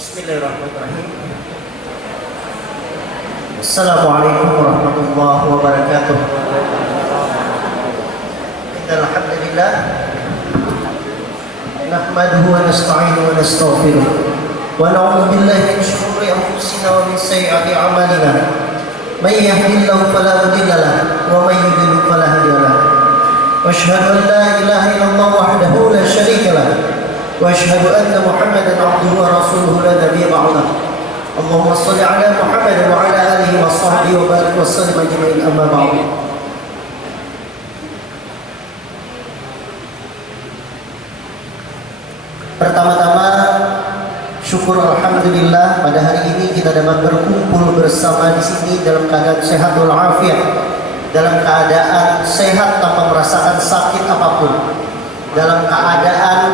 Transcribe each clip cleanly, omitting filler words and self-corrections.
Bismillahirrahmanirrahim. Assalamualaikum warahmatullahi wabarakatuh. Innal hamdalillah nahmaduhu wa nasta'inuhu wa nastaghfiruh wa na'udzu billahi min shururi anfusina wa min sayyiati a'malina. May yahdihillahu fala mudilla lahu wa may yudlil fala hadiya lahu. Wa asyhadu an la ilaha illallah wahdahu la syarika lahu wa asyhadu anna Muhammadan 'abduhu wa rasuluhu la nabiyya ba'dahu. Allahumma shalli 'ala Muhammad wa 'ala alihi wa sahbihi wa barik wa sallim ajma'in, amma ba'du. Pertama-tama syukur alhamdulillah pada hari ini kita dapat berkumpul bersama di sini dalam keadaan sehat walafiat, dalam keadaan sehat tanpa merasakan sakit apapun, dalam keadaan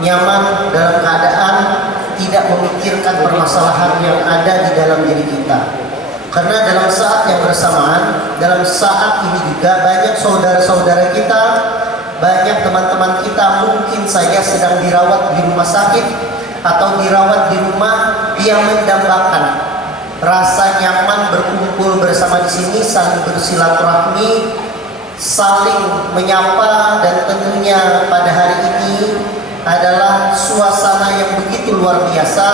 nyaman, dalam keadaan tidak memikirkan permasalahan yang ada di dalam diri kita. Karena dalam saat yang bersamaan, dalam saat ini juga banyak saudara-saudara kita, banyak teman-teman kita mungkin saja sedang dirawat di rumah sakit atau dirawat di rumah yang mendambakan rasa nyaman berkumpul bersama di sini, saling bersilaturahmi, saling menyapa, dan tentunya pada hari ini adalah suasana yang begitu luar biasa,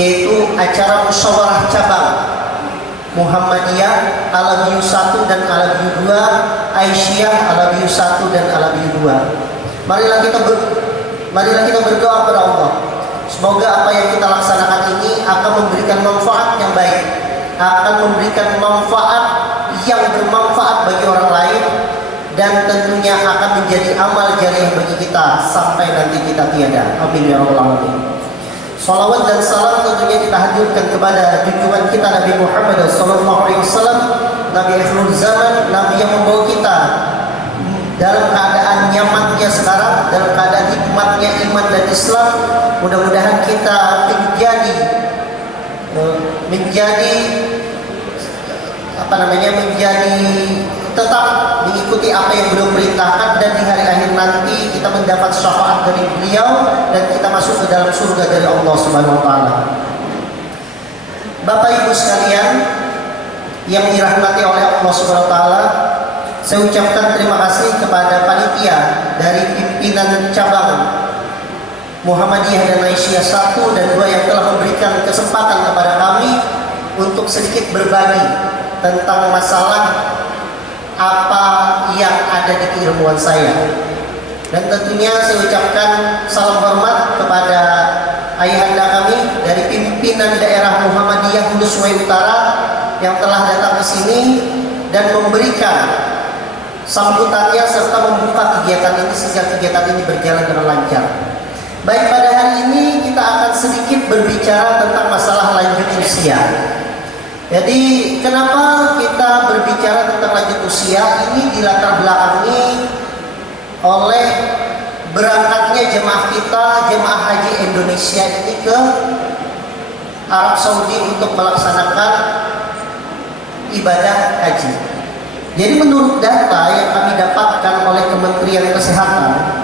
yaitu acara musyawarah cabang Muhammadiyah Alabiyu 1 dan Alabiyu 2, Aisyah Alabiyu 1 dan Alabiyu 2. Marilah kita berdoa kepada Allah. Semoga apa yang kita laksanakan ini akan memberikan manfaat yang baik, akan memberikan manfaat yang bermanfaat bagi orang lain, dan tentunya akan menjadi amal jariah bagi kita sampai nanti kita tiada. Amin ya rabbal alamin. Salawat dan salam tentunya kita hadirkan kepada junjungan kita Nabi Muhammad SAW, Nabi akhir zaman, Nabi yang membawa kita dalam keadaan nyamannya sekarang, dalam keadaan hikmatnya iman dan Islam. Mudah-mudahan kita menjadi tetap mengikuti apa yang beliau perintahkan, dan di hari akhir nanti kita mendapat syafaat dari beliau dan kita masuk ke dalam surga dari Allah Subhanahu wa taala. Bapak Ibu sekalian yang dirahmati oleh Allah Subhanahu wa taala, saya ucapkan terima kasih kepada panitia dari pimpinan cabang Muhammadiyah dan Aisyah 1 dan 2 yang telah memberikan kesempatan kepada kami untuk sedikit berbagi tentang masalah apa yang ada di keilmuan saya. Dan tentunya saya ucapkan salam hormat kepada ayahanda kami dari pimpinan daerah Muhammadiyah Hulu Sungai Utara yang telah datang ke sini dan memberikan sambutannya serta membuka kegiatan ini sehingga kegiatan ini berjalan dengan lancar. Baik, pada hari ini kita akan sedikit berbicara tentang masalah lanjut usia. Jadi kenapa kita berbicara tentang lanjut usia? Ini dilatar belakangi oleh berangkatnya jemaah kita, jemaah haji Indonesia ini ke Arab Saudi untuk melaksanakan ibadah haji. Jadi menurut data yang kami dapatkan oleh Kementerian Kesehatan,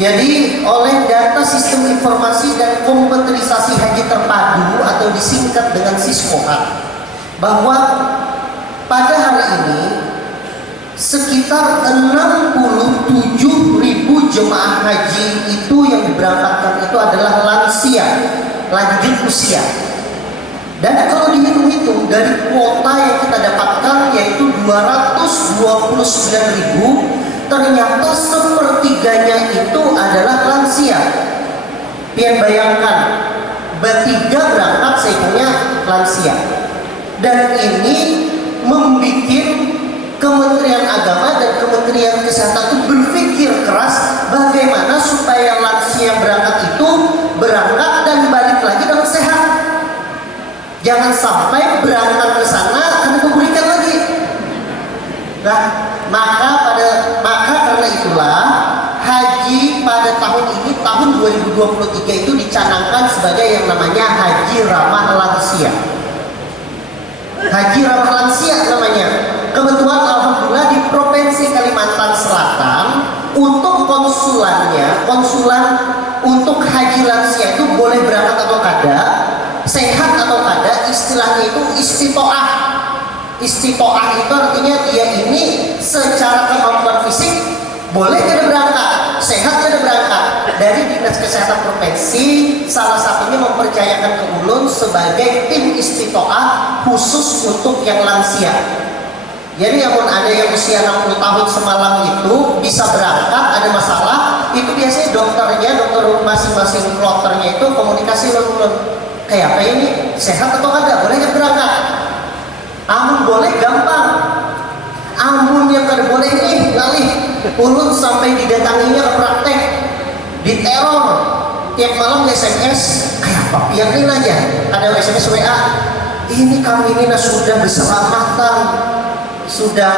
jadi oleh data Sistem Informasi dan Komputerisasi Haji Terpadu atau disingkat dengan SISKOHAT, bahwa pada hari ini sekitar 67.000 jemaah haji itu yang diberangkatkan itu adalah lansia, lanjut usia. Dan kalau dihitung-hitung dari kuota yang kita dapatkan yaitu 229.000, ternyata sepertiganya itu adalah lansia. Pian bayangkan, bertiga berangkat sehingga lansia. Dan ini membuat Kementerian Agama dan Kementerian Kesehatan itu berpikir keras bagaimana supaya lansia berangkat itu berangkat dan balik lagi dengan sehat. Jangan sampai berangkat ke sana dan memberikan lagi. Nah, maka karena itulah haji pada tahun ini, tahun 2023 itu dicanangkan sebagai yang namanya haji ramah lansia. Haji ramah lansia namanya. Kebetulan alhamdulillah di Provinsi Kalimantan Selatan untuk konsulan untuk haji lansia itu boleh berangkat istitoah. Istitoah itu artinya dia ini secara kemampuan fisik boleh tidak berangkat, sehat tidak berangkat. Dari Dinas Kesehatan Provinsi salah satunya mempercayakan ke ulun sebagai tim istitoah khusus untuk yang lansia. Jadi namun ada yang usia 60 tahun semalam itu bisa berangkat, ada masalah, itu biasanya dokternya, dokter masing-masing kloternya itu komunikasi ulun. Kayak apa ini? Sehat atau enggak? Boleh nggak berangkat? Amun boleh gampang. Amun yang kada boleh nih, ngalih. Ulun sampai didatanginya ke praktek, diteror. Tiap malam SMS, kayak apa? Biarin aja. Ada SMS WA. Ini kami ini sudah berselamatan, sudah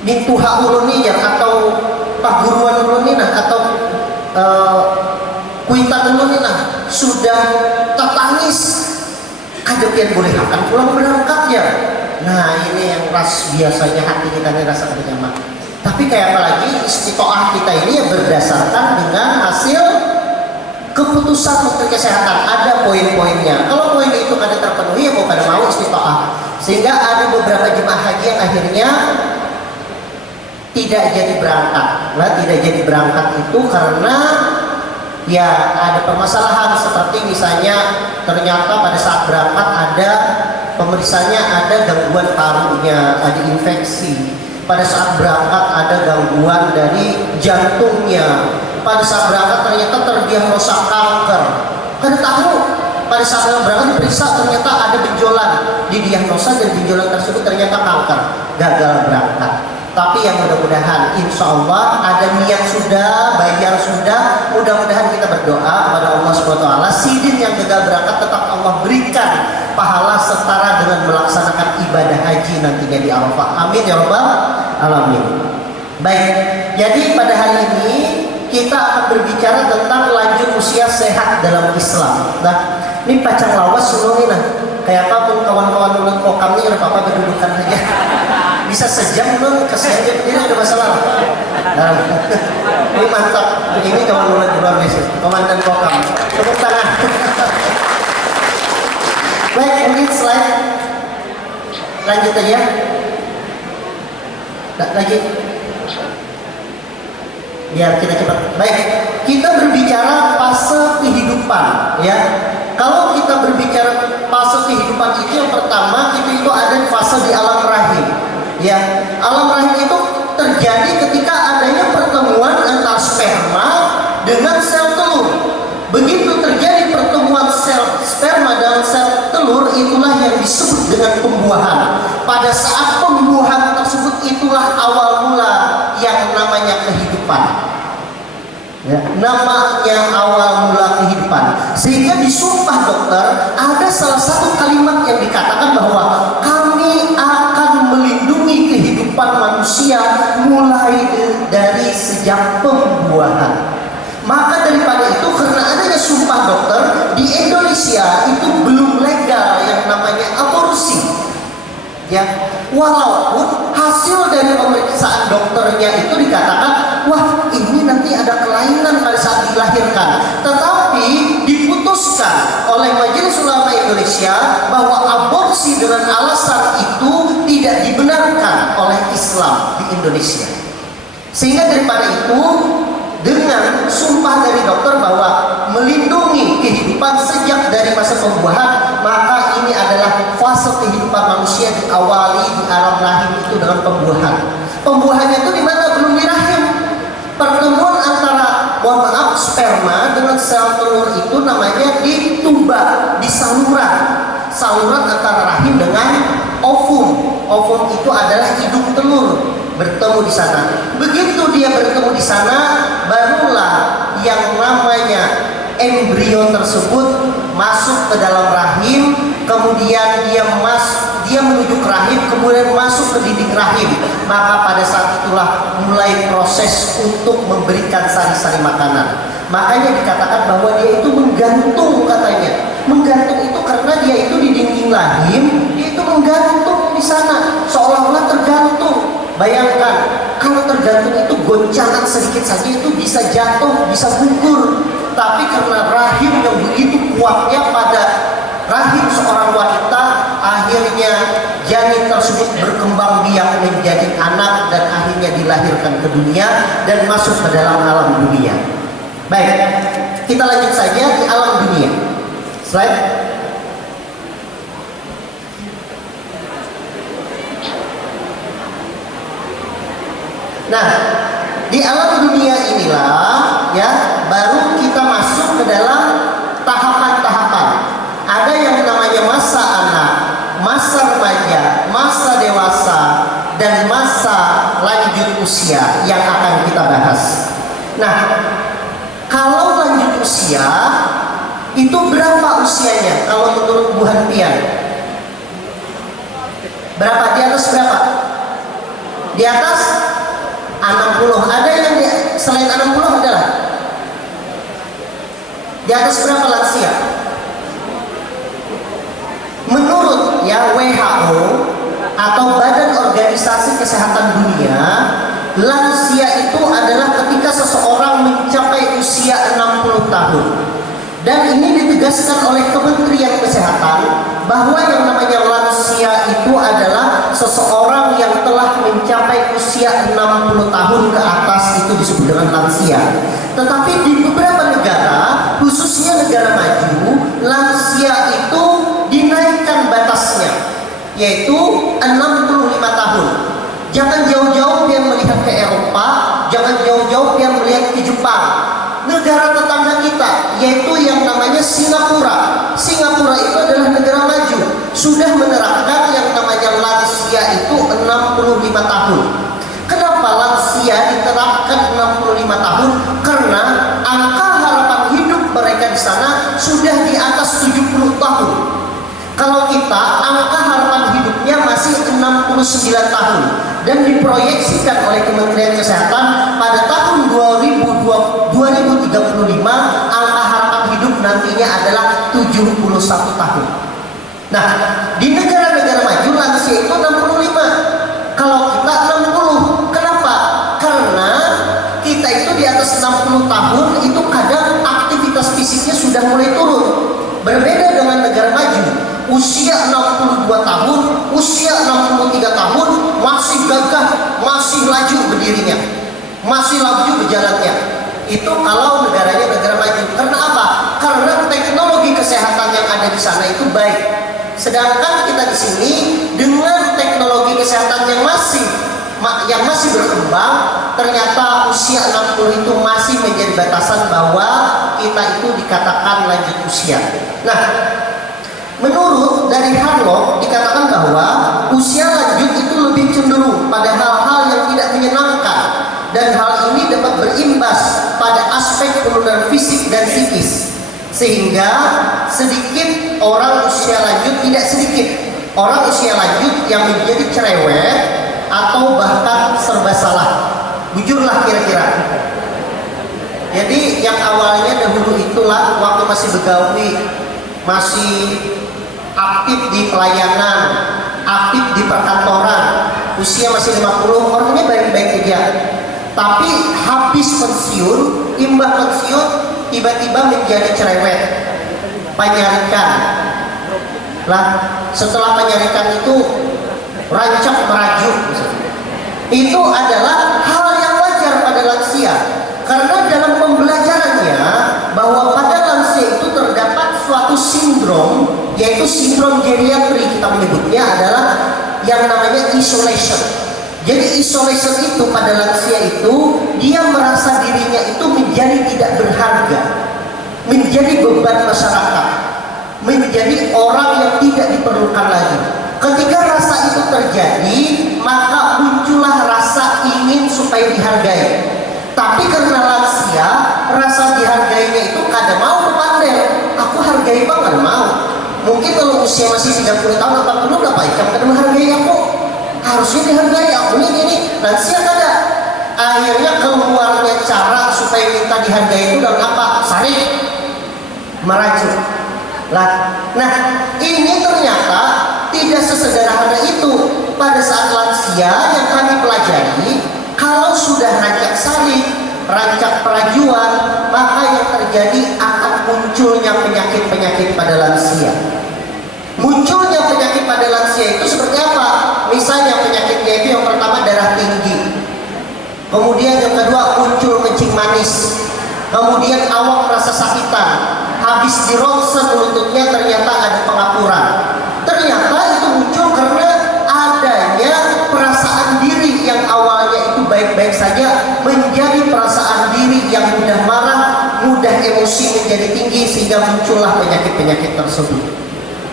mintu hak ulun nih ya, atau paguruan ulun nih nah, atau kuitan ulun nih nah, sudah tertangis. Kadepian boleh akan pulang berangkat ya. Nah ini yang biasanya hati kita ini rasa nyaman. Tapi kayak apalagi istitoah kita ini ya berdasarkan dengan hasil keputusan Menteri Kesehatan, ada poin-poinnya. Kalau poin itu kada terpenuhi ya mau kada mau istitoah. Sehingga ada beberapa jemaah haji yang akhirnya tidak jadi berangkat. Nah, tidak jadi berangkat itu karena ya ada permasalahan, seperti misalnya ternyata pada saat berangkat ada pemeriksaannya ada gangguan parunya, ada infeksi. Pada saat berangkat ada gangguan dari jantungnya. Pada saat berangkat ternyata terdiagnosa kanker. Kada tahu. Pada saat berangkat diperiksa ternyata ada benjolan, didiagnosa dan benjolan tersebut ternyata kanker. Gagal berangkat. Tapi yang mudah-mudahan insya Allah ada niat sudah, bayar sudah, mudah-mudahan kita berdoa kepada Allah SWT, sidin yang gagal berangkat tetap Allah berikan pahala setara dengan melaksanakan ibadah haji nantinya di Arafah. Amin ya rabbal alamin. Baik, jadi pada hari ini kita akan berbicara tentang lanjut usia sehat dalam Islam. Nah, ini pacang lawas sulung nah. Kayak apa pun kawan-kawan ulang kokam ini apa-apa berdudukan aja. Bisa sejam pun kesian dia berdiri ada masalah. Nah, ini mantap. Ini kawan ulang luar biasa. Komandan kokam. Tepuk tangan. Baik, mungkin slide lanjut aja. Lagi. Biar kita cepat. Baik, kita berbicara fase kehidupan, ya. Kalau kita berbicara fase kehidupan itu yang pertama itu ada fase di alam rahim, ya. Alam rahim itu terjadi ketika adanya pertemuan antara sperma dengan sel telur. Begitu terjadi pertemuan sel sperma dan sel telur, itulah yang disebut dengan pembuahan. Pada saat pembuahan tersebut itulah awal mula yang namanya kehidupan. Ya, namanya awal mula kehidupan. Sehingga di Sumpah Dokter ada salah satu kalimat yang dikatakan bahwa kami akan melindungi kehidupan manusia mulai dari sejak pembuahan. Maka daripada itu, karena adanya Sumpah Dokter di Indonesia itu belum legal yang namanya aborsi. Ya, walaupun hasil dari pemeriksaan dokternya itu dikatakan, wah ini nanti ada kelainan pada saat dilahirkan, tetapi diputuskan oleh Majelis Ulama Indonesia bahwa aborsi dengan alasan itu tidak dibenarkan oleh Islam di Indonesia. Sehingga daripada itu, dengan sumpah dari dokter bahwa melindungi kehidupan sejak dari masa pembuahan, maka ini adalah fase kehidupan manusia diawali di alam rahim itu dengan pembuahan. Pembuahannya itu di mana? Belum di rahim. Pertemuan antara, mohon maaf, sperma dengan sel telur itu namanya di tuba, di saluran. Saluran antara rahim dengan ovum. Ovum itu adalah hidung telur. Bertemu di sana. Begitu dia bertemu di sana, barulah yang namanya embrio tersebut masuk ke dalam rahim, kemudian dia menuju ke rahim, kemudian masuk ke dinding rahim. Maka pada saat itulah mulai proses untuk memberikan sari-sari makanan. Makanya dikatakan bahwa dia itu menggantung katanya. Menggantung itu karena dia itu di dinding rahim, dia itu menggantung di sana, seolah-olah tergantung. Bayangkan, kalau tergantung itu goncangan sedikit saja itu bisa jatuh, bisa gugur. Tapi karena rahim yang begitu kuatnya pada rahim seorang wanita, dilahirkan ke dunia dan masuk ke dalam alam dunia. Baik, kita lanjut saja di alam dunia. Slide. Nah, di alam dunia inilah ya baru kita masuk ke dalam tahapan-tahapan. Ada yang namanya masa anak, masa remaja, masa dewasa, dan masa lanjut usia yang akan kita bahas. Nah, kalau lanjut usia itu berapa usianya? Kalau menurut Bu Hantian, berapa? Di atas berapa? Di atas 60. Ada yang selain 60 adalah di atas berapa lansia? Menurut ya WHO atau Badan Organisasi Kesehatan Dunia, lansia itu adalah ketika seseorang mencapai usia 60 tahun. Dan ini ditegaskan oleh Kementerian Kesehatan bahwa yang namanya lansia itu adalah seseorang yang telah mencapai usia 60 tahun ke atas, itu disebut dengan lansia. Tetapi di beberapa negara, khususnya negara maju, lansia itu dinaikkan batasnya, yaitu 65 tahun. Jangan jauh-jauh dia melihat ke Eropa, jangan jauh-jauh dia melihat ke Jepang. Negara tetangga kita, yaitu yang namanya Singapura. Singapura itu adalah negara maju, sudah menerapkan yang namanya lansia itu 65 tahun. Kenapa lansia diterapkan 65 tahun? Karena angka harapan hidup mereka di sana sudah di atas 70 tahun. Kalau kita, angka harapan hidupnya masih 69 tahun. Dan diproyeksikan oleh Kementerian Kesehatan pada tahun 2035 angka harapan hidup nantinya adalah 71 tahun. Nah, di negara-negara maju lansia itu 65. Kalau kita 60. Kenapa? Karena kita itu di atas 60 tahun itu kadang aktivitas fisiknya sudah mulai turun. Berbeda dengan negara maju. Usia 62 tahun, usia 63 tahun masih gagah, masih laju berdirinya, masih laju berjalannya. Itu kalau negaranya negara maju. Karena apa? Karena teknologi kesehatan yang ada di sana itu baik. Sedangkan kita di sini dengan teknologi kesehatan yang masih berkembang, ternyata usia 60 itu masih menjadi batasan bahwa kita itu dikatakan lanjut usia. Nah, menurut dari Harlow dikatakan bahwa usia lanjut itu lebih cenderung pada hal-hal yang tidak menyenangkan, dan hal ini dapat berimbas pada aspek penurunan fisik dan psikis, sehingga sedikit orang usia lanjut, tidak sedikit orang usia lanjut yang menjadi cerewet atau bahkan serba salah. Jujurlah kira-kira. Jadi yang awalnya dahulu itulah waktu masih begawi, masih aktif di pelayanan, aktif di perkantoran, usia masih 50, orangnya baik-baik aja. Tapi habis pensiun, imbah pensiun, tiba-tiba menjadi cerewet, penyarikan. Lah, setelah penyarikan itu rancak merajuk. Itu adalah hal yang wajar pada lansia. Karena dalam pembelajarannya bahwa pada lansia itu terdapat suatu sindrom, yaitu sindrom geriatri, kita menyebutnya adalah yang namanya isolation. Jadi isolation itu pada lansia itu dia merasa dirinya itu menjadi tidak berharga, menjadi beban masyarakat, menjadi orang yang tidak diperlukan lagi. Ketika rasa itu terjadi, maka muncullah rasa ingin supaya dihargai. Tapi karena lansia, rasa dihargainya itu kadang mau berpandel. Aku hargai banget, mau. Mungkin kalau usia masih 30 tahun, 40, berapa ikan kadang menghargai aku. Harusnya dihargai aku ini. Lansia kada. Akhirnya keluarnya cara supaya minta dihargai itu dengan apa? Sarik, merajuk. Nah, ini ternyata tidak sesederhana itu. Pada saat lansia yang kami pelajari, kalau sudah rancak sarik, rancak perajuan, maka yang terjadi akan munculnya penyakit-penyakit pada lansia. Munculnya penyakit pada lansia itu seperti apa? Misalnya penyakitnya itu yang pertama darah tinggi. Kemudian yang kedua muncul kencing manis. Kemudian awak merasa sakitan. Habis di ronsen lututnya ternyata ada pengapuran. Ternyata itu muncul karena adanya perasaan diri yang awalnya itu baik-baik saja menjadi perasaan diri yang mudah marah, mudah emosi menjadi tinggi sehingga muncullah penyakit-penyakit tersebut.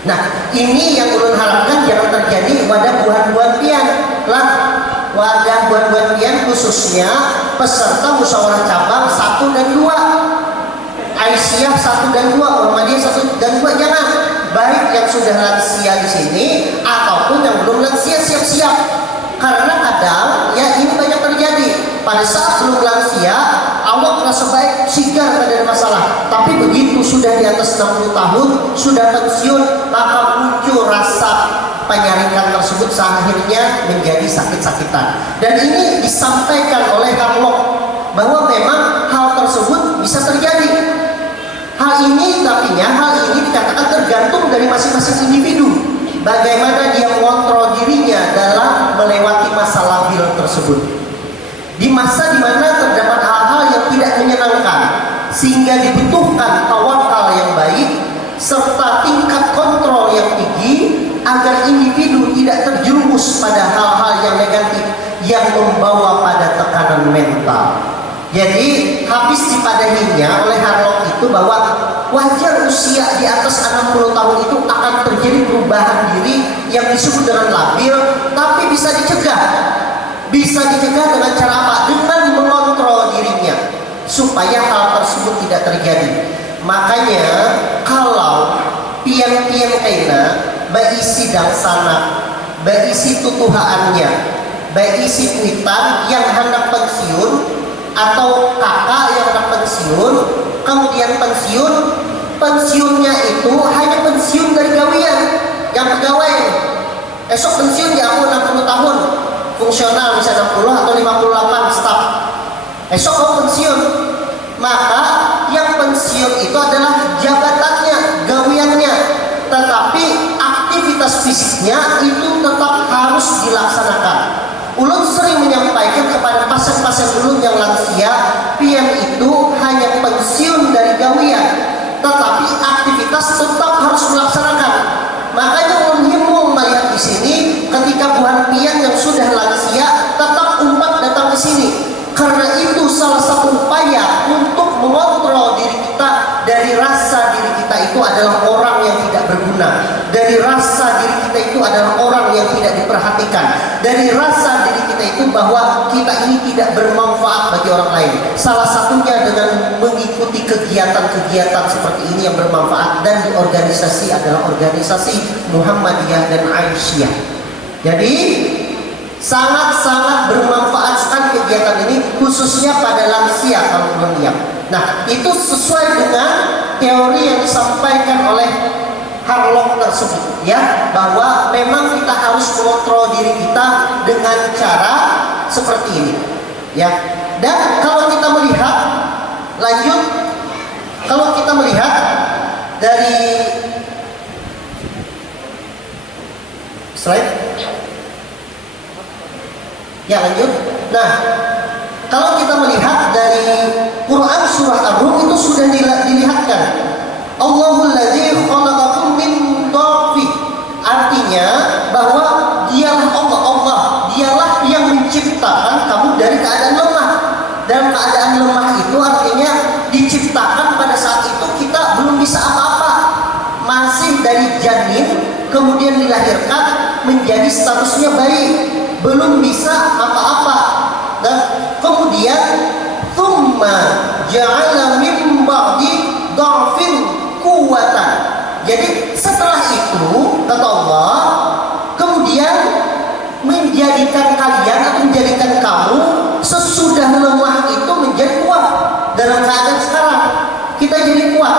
Nah, ini yang ulun harapkan jangan terjadi pada buah-buah pian lah. Wadah buah-buah pian khususnya peserta musyawarah cabang 1 dan 2, Aisyah 1 dan 2, Muhammadiyah 1 dan 2. Jangan, baik yang sudah lansia di sini ataupun yang belum lansia siap-siap. Karena kadang ya ini banyak terjadi pada saat belum lansia, awak merasa baik, sigar, tidak ada masalah. Tapi begitu sudah di atas 60 tahun, sudah pensiun, maka muncul rasa penyarikan tersebut akhirnya menjadi sakit-sakitan. Dan ini disampaikan oleh Harlock bahwa memang hal tersebut bisa terjadi. Hal ini dikatakan tergantung dari masing-masing individu. Bagaimana dia mengontrol dirinya dalam melewati masa labil tersebut. Di masa dimana terdapat hal-hal yang tidak menyenangkan, sehingga dibutuhkan tawakal yang baik serta tingkat kontrol yang tinggi agar individu tidak terjerumus pada hal-hal yang negatif yang membawa pada tekanan mental. Jadi habis dipadahinya oleh Harlock itu bahwa wajar usia di atas 60 tahun itu akan terjadi perubahan diri yang disebut dengan labil, tapi bisa dicegah. Bisa dicegah dengan cara apa? Dengan mengontrol dirinya supaya hal tersebut tidak terjadi. Makanya kalau pian-pian kaina baisi dangsana, baisi tutuhaannya, baisi kuitan yang hendak pensiun atau kakak yang hendak pensiun, kemudian pensiunnya itu hanya pensiun dari gawian yang pegawai. Esok pensiun ya aku 60 tahun fungsional, bisa 60 atau 58 staf. Esok mau pensiun, maka yang pensiun itu adalah jabatannya, gawiannya, tetapi aktivitas fisiknya itu tetap harus dilaksanakan. Ulun sering menyampaikan kepada pasien-pasien ulun yang lansia, pian itu hanya pensiun dari gawian, tetapi aktivitas tetap harus melaksanakan. Makanya ulun himbau melihat di sini ketika buah pian yang sudah lansia tetap umpat datang ke sini. Karena itu salah satu upaya untuk mengontrol diri kita dari rasa diri kita itu adalah orang yang tidak berguna, dari rasa diri kita itu adalah orang yang tidak diperhatikan, dari rasa diri kita itu bahwa kita ini tidak bermanfaat bagi orang lain. Salah satunya dengan mengikuti kegiatan-kegiatan seperti ini yang bermanfaat, dan di organisasi adalah organisasi Muhammadiyah dan Aisyah. Jadi sangat-sangat bermanfaat sekali kegiatan ini, khususnya pada lansia kalau melihat. Nah, itu sesuai dengan teori yang disampaikan oleh Harlock tersebut, ya, bahwa memang kita harus mengontrol diri kita dengan cara seperti ini, ya. Dan kalau kita melihat lanjut, kalau kita melihat dari slide. Ya, lanjut. Nah, kalau kita melihat dari Quran surah Ar-Rum itu sudah dilihatkan. Allahul ladzi khalaqakum min dha'fi. Artinya bahwa dialah Allah, dialah yang menciptakan kamu dari keadaan lemah. Dan keadaan lemah itu artinya diciptakan pada saat itu kita belum bisa apa-apa. Masih dari janin kemudian dilahirkan menjadi statusnya bayi, belum bisa apa-apa. Dan kemudian tsumma ja'ala min ba'di dha'fin quwwatan. Jadi setelah itu kata Allah kemudian menjadikan kalian atau menjadikan kamu sesudah lemah itu menjadi kuat. Dalam keadaan sekarang kita jadi kuat.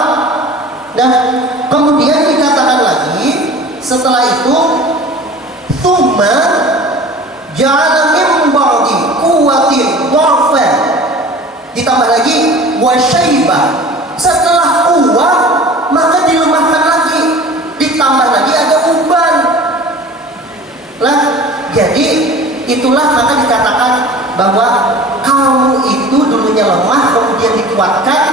Dan kemudian dikatakan lagi setelah itu tsumma ja'ala min ba'di quwwatin dha'fan, ditambah lagi wasyaibah. Setelah kuat maka dilemahkan lagi, ditambah lagi ada uban lah. Jadi itulah maka dikatakan bahwa kamu itu dulunya lemah, kemudian dikuatkan,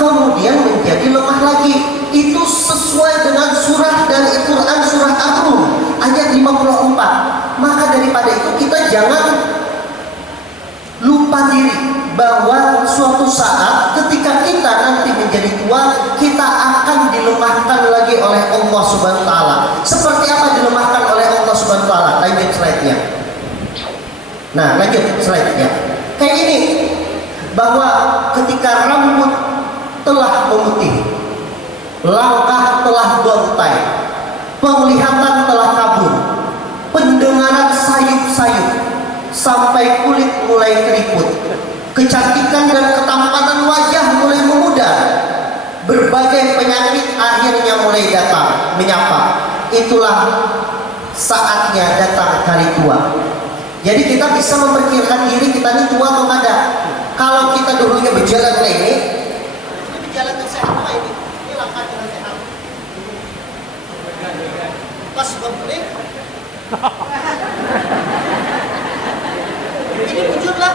kemudian menjadi lemah lagi. Itu sesuai dengan surah dari Al-Quran, surah Ar-Rum ayat 54. Maka daripada itu kita jangan lupa diri bahwa suatu saat ketika kita nanti menjadi tua, kita akan dilemahkan lagi oleh Allah Subhanahu wa taala. Seperti apa dilemahkan oleh Allah Subhanahu wa taala? Lanjut slide-nya. Nah, lanjut slide-nya. Kayak ini, bahwa ketika rambut telah memutih, langkah telah gontai, penglihatan telah kabur, pendengaran sayup-sayup, sampai kulit mulai keriput, kecantikan dan ketampanan wajah mulai memudar, berbagai penyakit akhirnya mulai datang menyapa. Itulah saatnya datang hari tua. Jadi kita bisa memperkirakan diri kita ini tua atau tidak. Kalau kita dulunya berjalan kayak ini berjalan dengan sehat apa ini langkah dengan sehat. Pas balik ini wujudlah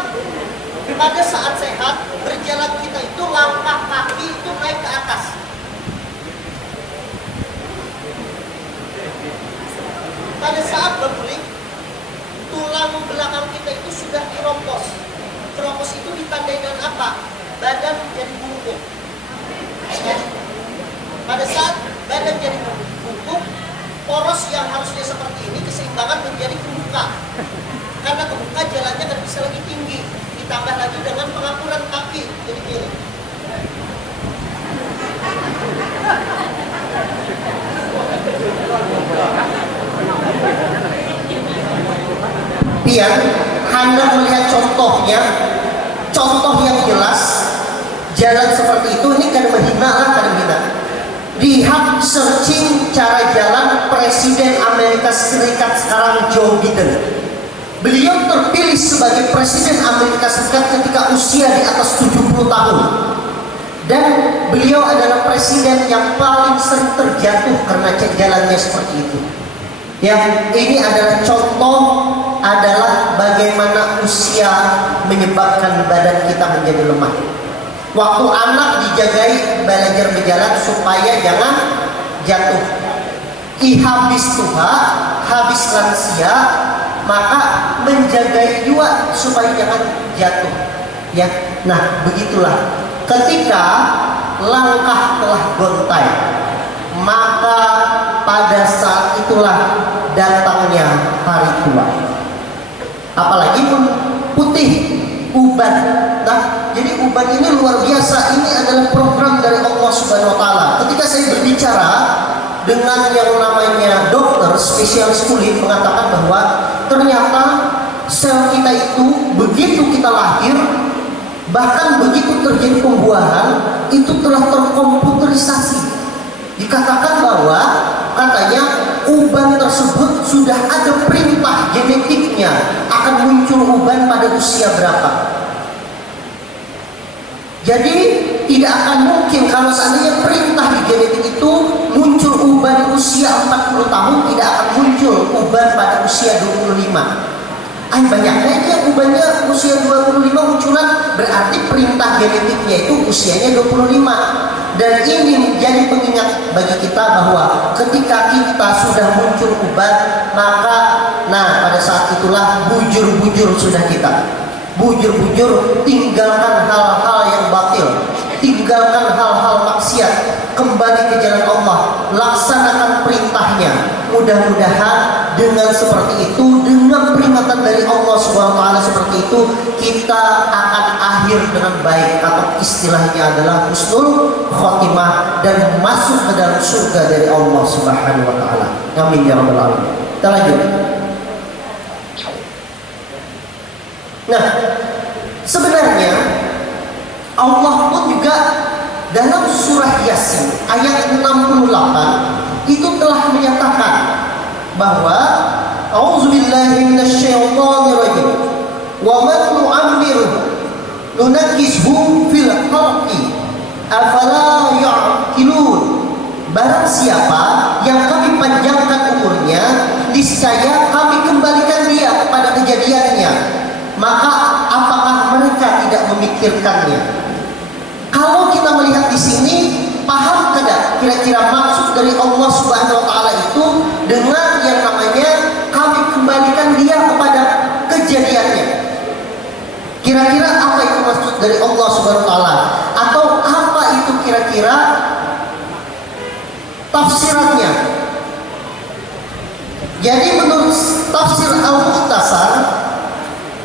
pada saat sehat berjalan kita itu langkah kaki itu naik ke atas. Pada saat berpulih tulang belakang kita itu sudah keropos. Keropos itu ditandai dengan apa? Badan menjadi bungkuk. Pada saat badan jadi bungkuk, poros yang harusnya seperti ini keseimbangan menjadi kebuka. Karena kebuka jalannya kan bisa lagi tinggi, ditambah lagi dengan pengapuran kaki jadi gini. Pian, Anda melihat contoh yang jelas jalan seperti itu. Ini kan menghina lah, kan menghina. Lihat searching cara jalan Presiden Amerika Serikat sekarang, Joe Biden. Beliau terpilih sebagai Presiden Amerika Serikat ketika usia di atas 70 tahun. Dan beliau adalah presiden yang paling sering terjatuh karena jalannya seperti itu. Ya, ini adalah contoh adalah bagaimana usia menyebabkan badan kita menjadi lemah. Waktu anak dijagai belajar berjalan supaya jangan jatuh. Habis tua, habis lansia, maka menjagai juga supaya jangan jatuh. Ya, nah begitulah. Ketika langkah telah gontai, maka pada saat itulah datangnya hari tua. Apalagi pun putih, uban. Nah, jadi uban ini luar biasa. Ini adalah program dari Allah Subhanahu wa taala. Ketika saya berbicara dengan yang namanya dokter spesialis kulit mengatakan bahwa ternyata sel kita itu begitu kita lahir, bahkan begitu terjadi pembuahan, itu telah terkomputerisasi. Dikatakan bahwa katanya uban tersebut sudah ada perintah genetiknya akan muncul uban pada usia berapa. Jadi tidak akan mungkin kalau seandainya perintah di genetik itu muncul uban usia 40 tahun, tidak akan muncul uban pada usia 25. Banyaknya ubannya usia 25 munculan, berarti perintah genetiknya itu usianya 25. Dan ini menjadi pengingat bagi kita bahwa ketika kita sudah muncul uban, maka pada saat itulah bujur-bujur sudah kita. Bujur-bujur, tinggalkan hal-hal yang batil, tinggalkan hal-hal maksiat, kembali ke jalan Allah, laksanakan perintahnya. Mudah-mudahan dengan seperti itu, dengan peringatan dari Allah SWT seperti itu, kita akan akhir dengan baik, atau istilahnya adalah husnul khotimah, dan masuk ke dalam surga dari Allah Subhanahu wa taala. Amin ya rabbal alamin. Kita lanjut. Nah, sebenarnya Allah pun juga dalam surah Yasin ayat 68 itu telah menyatakan bahwa A'udzubillahi minasyaitonirrajim wa man nu'ammiru nunakkishu fil khalqi afala ya'qilun. Barang siapa yang kami panjangkan umurnya, niscaya kami kembalikan dia kepada kejadiannya, maka apakah mereka mereka tidak memikirkannya. Kalau kita melihat di sini, paham tidak kira-kira maksud dari Allah Subhanahu wa taala itu dengan yang namanya kami kembalikan dia kepada kejadiannya? Kira-kira apa itu maksud dari Allah Subhanahu wa taala? Atau apa itu kira-kira tafsirannya? Jadi menurut tafsir Al-Mukhtasar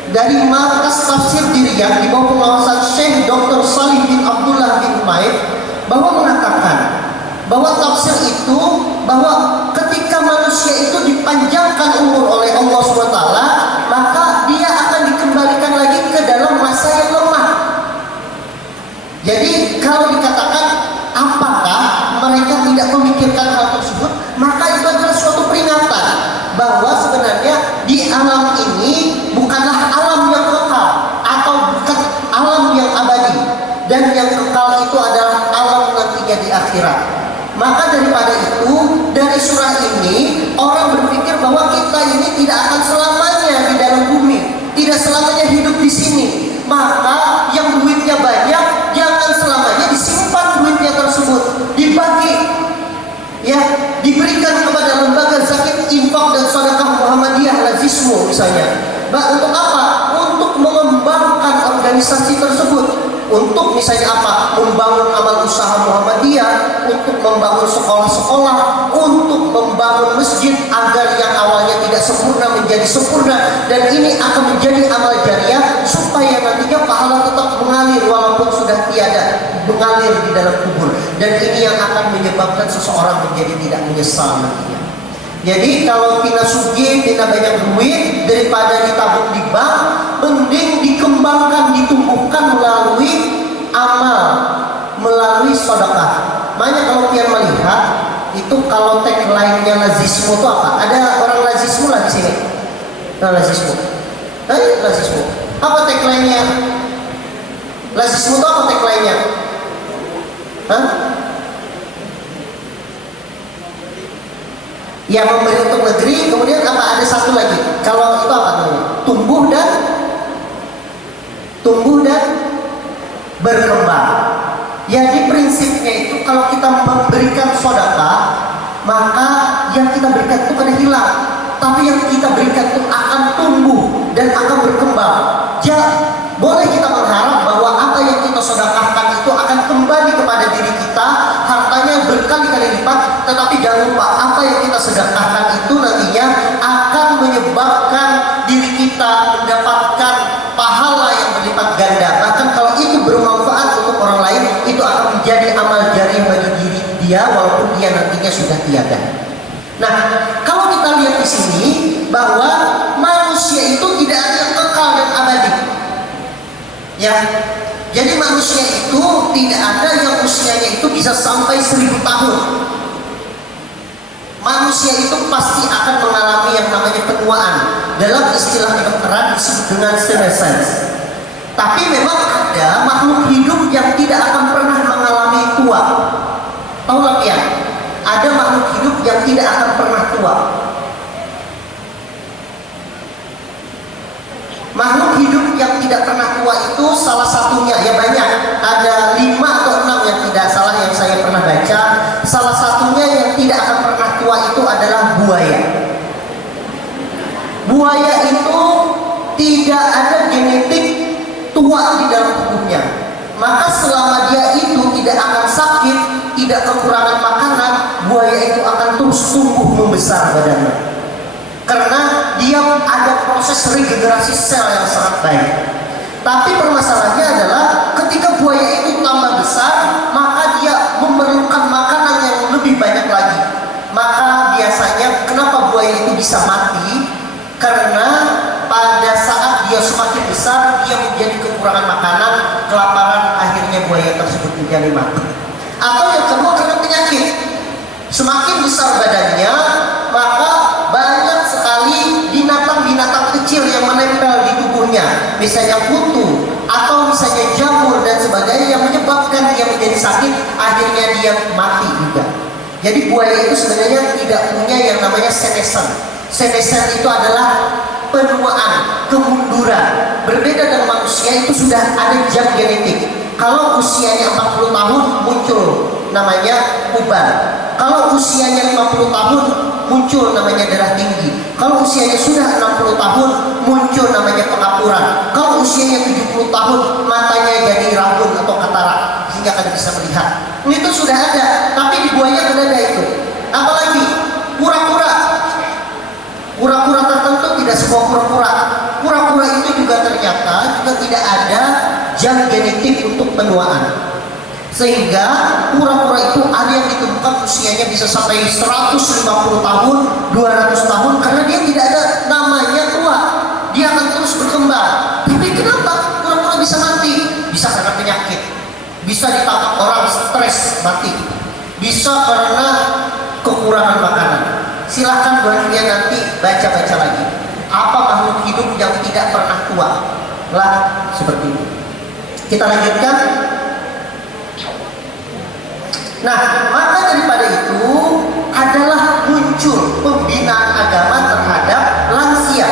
dari Markas Tafsir di Riyadh di bawah pengawasan Syekh Dr. Salih bin Abdullah bin Umair, bahwa mengatakan bahwa tafsir itu bahwa ketika manusia itu dipanjangkan umur oleh Allah SWT, maka dia akan dikembalikan lagi ke dalam masa yang lemah. Jadi kalau dikatakan apakah mereka tidak memikirkan hal tersebut, maka itu adalah suatu peringatan bahwa sebenarnya di alam ini bukanlah alam yang kekal atau bukan alam yang abadi, dan yang kekal itu adalah alam nantinya di akhirat. Maka daripada itu, dari surah ini orang berpikir bahwa kita ini tidak akan selamanya di dalam bumi, tidak selamanya hidup di sini. Maka yang duitnya banyak jangan selamanya disimpan duitnya tersebut, dibagi, ya, diberikan kepada lembaga zakat, infak dan sedekah Muhammadiyah Lazismu misalnya. Untuk apa? Untuk mengembangkan organisasi tersebut. Untuk misalnya apa? Membangun amal usaha Muhammadiyah, untuk membangun sekolah-sekolah, untuk membangun masjid agar yang awalnya tidak sempurna menjadi sempurna, dan ini akan menjadi amal jariah supaya nantinya pahala tetap mengalir walaupun sudah tiada, mengalir di dalam kubur. Dan ini yang akan menyebabkan seseorang menjadi tidak menyesal nantinya. Jadi kalau tina sugih, tina banyak duit, daripada ditabung di bank, mending dikembangkan, ditumbuhkan melalui amal, melalui sedekah. Makanya kalau kalian melihat itu, kalau tagline-nya Lazismu itu apa? Ada orang Lazismu lah di sini. Nah, Lazismu. Lazismu. Apa tagline-nya? Lazismu itu apa tagline-nya? Hah? Ya, memberi untuk negeri. Kemudian apa? Ada satu lagi. Kalau itu apa namanya? Tumbuh dan berkembang. Jadi prinsipnya itu kalau kita memberikan sedekah, maka yang kita berikan itu akan hilang, tapi yang kita berikan itu akan tumbuh dan akan berkembang. Boleh kita mengharap bahwa apa yang kita sedekahkan itu akan kembali kepada diri kita, hartanya berkali-kali lipat. Tetapi jangan lupa, apa yang kita sedekahkan itu nantinya akan menyebabkan diri kita mendapatkan pahala yang berlipat ganda. Bahkan kalau itu bermanfaat untuk orang lain, itu akan menjadi amal jariah bagi diri dia walaupun dia nantinya sudah tiada. Nah, kalau kita lihat di sini bahwa manusia itu tidak ada yang kekal dan abadi. Ya, jadi manusia itu tidak ada yang usianya itu bisa sampai 1000 tahun. Manusia itu pasti akan mengalami yang namanya penuaan. Dalam istilah kedokteran disebut dengan senescence. Tapi memang ada makhluk hidup yang tidak akan pernah mengalami tua. Tahu nggak ya? Ada makhluk hidup yang tidak akan pernah tua. Makhluk hidup yang tidak pernah tua itu salah satunya, ya banyak, ada 5 atau 6 yang tidak salah yang saya pernah baca. Salah satunya yang tidak akan pernah tua itu adalah buaya. Buaya itu tidak ada genetik tua di dalam tubuhnya. Maka selama dia itu tidak akan sakit, tidak kekurangan makanan, buaya itu akan terus tumbuh membesar badannya. Karena dia ada proses regenerasi sel yang sangat baik. Tapi permasalahannya adalah ketika buaya itu tambah besar, maka dia memerlukan makanan yang lebih banyak lagi. Maka biasanya kenapa buaya itu bisa mati? Karena pada saat dia semakin besar, dia menjadi kekurangan makanan, kelaparan, akhirnya buaya tersebut menjadi mati. Atau yang kedua karena penyakit. Semakin besar badannya, maka banyak sekali binatang-binatang kecil yang menempel di tubuhnya, misalnya kutu atau misalnya jamur dan sebagainya, yang menyebabkan dia menjadi sakit, akhirnya dia mati juga. Jadi buaya itu sebenarnya tidak punya yang namanya senescence. Senescence itu adalah penuaan, kemunduran. Berbeda dengan manusia, itu sudah ada jam genetik. Kalau usianya 40 tahun muncul namanya uban. Kalau usianya 50 tahun muncul namanya darah tinggi. Kalau usianya sudah 60 tahun muncul namanya pengapuran. Kalau usianya 70 tahun matanya jadi rabun atau katarak sehingga akan bisa melihat. Itu sudah ada, tapi di buaya tidak ada itu. Apalagi kura-kura. Kura-kura tertentu, tidak semua kura-kura. Kura-kura itu juga ternyata juga tidak ada jam genetik untuk penuaan. Sehingga kura-kura itu ada yang ditemukan usianya bisa sampai 150 tahun, 200 tahun, karena dia tidak ada namanya tua. Dia akan terus berkembang. Tapi kenapa kura-kura bisa mati? Bisa karena penyakit, bisa ditangkap orang stres mati, bisa karena kekurangan makanan. Silahkan buatnya nanti baca-baca lagi. Apa makhluk hidup yang tidak pernah tua? Lah seperti itu. Kita lanjutkan. Nah, maka daripada itu adalah muncul pembinaan agama terhadap lansia.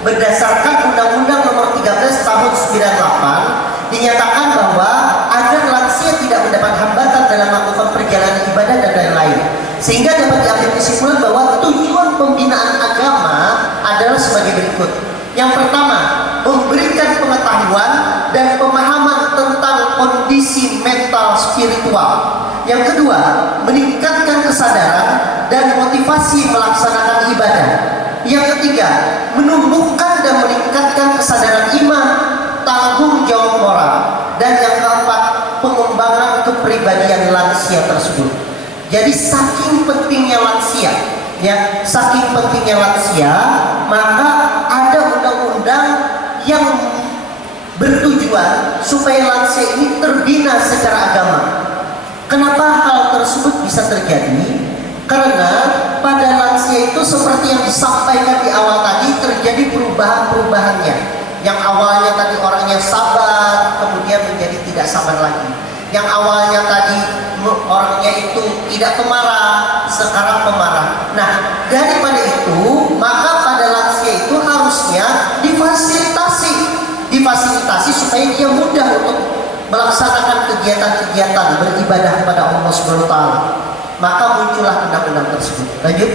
Berdasarkan Undang-Undang Nomor 13 Tahun 98 dinyatakan bahwa agar lansia tidak mendapat hambatan dalam melakukan perjalanan ibadah dan lain-lain. Sehingga dapat diambil kesimpulan bahwa tujuan pembinaan agama adalah sebagai berikut. Yang pertama, memberikan pengetahuan dan pemahaman tentang kondisi mental spiritual. Yang kedua, meningkatkan kesadaran dan motivasi melaksanakan ibadah. Yang ketiga, menumbuhkan dan meningkatkan kesadaran iman, tanggung jawab moral. Dan yang keempat, pengembangan kepribadian lansia tersebut. Jadi saking pentingnya lansia, ya, saking pentingnya lansia, maka ada undang-undang yang bertujuan supaya lansia ini terbina secara agama. Kenapa hal tersebut bisa terjadi? Karena pada lansia itu seperti yang disampaikan di awal tadi, terjadi perubahan-perubahannya. Yang awalnya tadi orangnya sabar, kemudian menjadi tidak sabar lagi. Yang awalnya tadi orangnya itu tidak pemarah, sekarang pemarah. Nah, daripada itu, maka pada lansia itu harusnya difasilitasi supaya dia mudah untuk melaksanakan kegiatan-kegiatan beribadah kepada Allah Subhanahu wa taala. Maka muncullah undang-undang tersebut. Lanjut.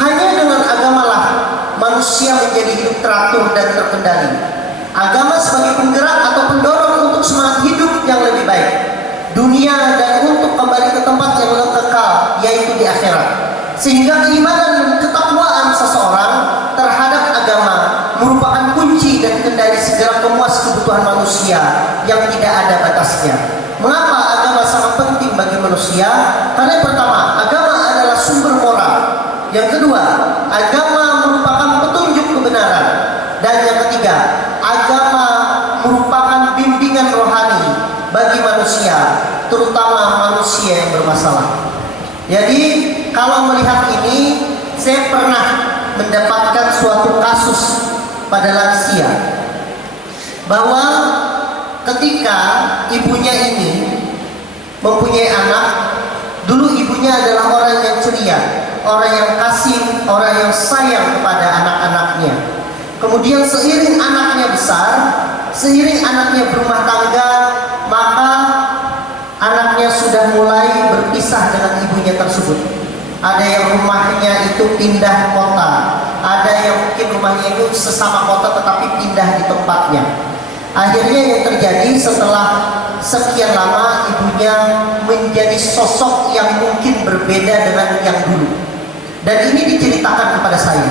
Hanya dengan agamalah manusia menjadi hidup teratur dan terkendali. Agama sebagai penggerak atau pendorong untuk semangat hidup yang lebih baik dunia dan untuk kembali ke tempat yang lebih kekal, yaitu di akhirat. Sehingga keimanan dan ketakwaan seseorang terhadap agama merupakan kunci dan kendali segala pemuas kebutuhan manusia yang tidak ada batasnya. Mengapa agama sangat penting bagi manusia? Karena yang pertama, agama adalah sumber moral. Yang kedua, agama merupakan petunjuk kebenaran. Dan yang ketiga, agama merupakan bimbingan rohani bagi manusia, terutama manusia yang bermasalah. Jadi kalau melihat ini, saya pernah mendapatkan suatu kasus pada lansia, bahwa ketika ibunya ini mempunyai anak, dulu ibunya adalah orang yang ceria, orang yang kasih, orang yang sayang kepada anak-anaknya. Kemudian seiring anaknya besar, seiring anaknya berumah tangga, maka anaknya sudah mulai berpisah dengan ibunya tersebut. Ada yang rumahnya itu pindah kota, ada yang mungkin rumahnya itu sesama kota tetapi pindah di tempatnya. Akhirnya yang terjadi setelah sekian lama, ibunya menjadi sosok yang mungkin berbeda dengan yang dulu. Dan ini diceritakan kepada saya,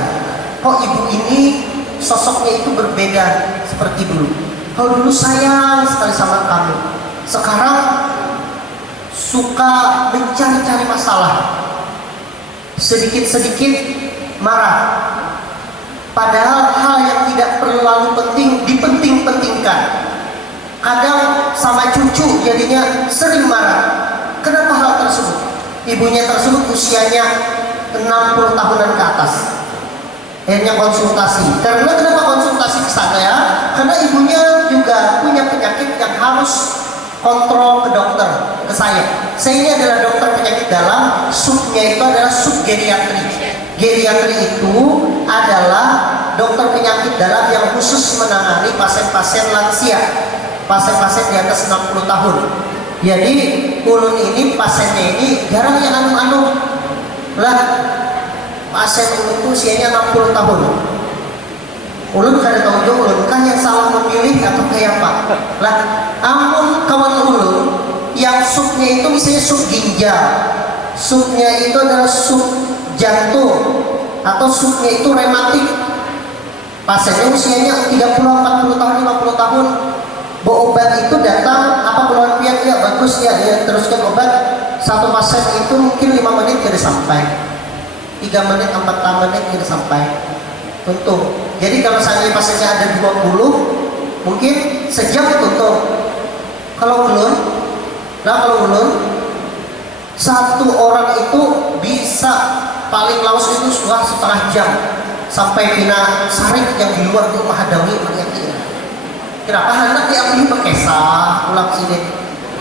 kok ibu ini sosoknya itu berbeda seperti dulu. Kalau dulu sayang sekali sama kamu, sekarang suka mencari-cari masalah, sedikit-sedikit marah. Padahal hal yang tidak terlalu penting dipenting-pentingkan. Kadang sama cucu jadinya sering marah. Kenapa hal tersebut? Ibunya tersebut usianya 60 tahunan ke atas. Akhirnya konsultasi. Karena kenapa konsultasi? ke sana ya, karena ibunya juga punya penyakit yang harus kontrol ke dokter, ke saya. Saya ini adalah dokter penyakit dalam, subnya itu adalah sub geriatri. Geriatri itu adalah dokter penyakit dalam yang khusus menangani pasien-pasien lansia, pasien-pasien di atas 60 tahun. Jadi ulun ini pasiennya ini jarang yang anu-anu lah. Pasien ulun itu usianya 60 tahun. Ulun kada tahu juga ulun kan yang salah memilih atau kayak apa lah. Amun kawan ulun yang subnya itu misalnya sub ginjal, subnya itu adalah sub jantung, atau subnya itu rematik, pasiennya usianya 30, 40 tahun, 50 tahun, obat itu datang apa keluhan pian ya bagus ya, dia teruskan obat. Satu pasien itu mungkin 5 menit tidak sampai, 3 menit 4 menit tidak sampai. Tutup. Jadi kalau misalnya pasiennya ada 20, mungkin sejam tutup. Kalau ulun, nah kalau ulun satu orang itu bisa paling laus itu sudah setengah jam sampai pina sarik yang di luar itu menghadapi mereka. Kenapa hendak diambil berkesah pulang sini,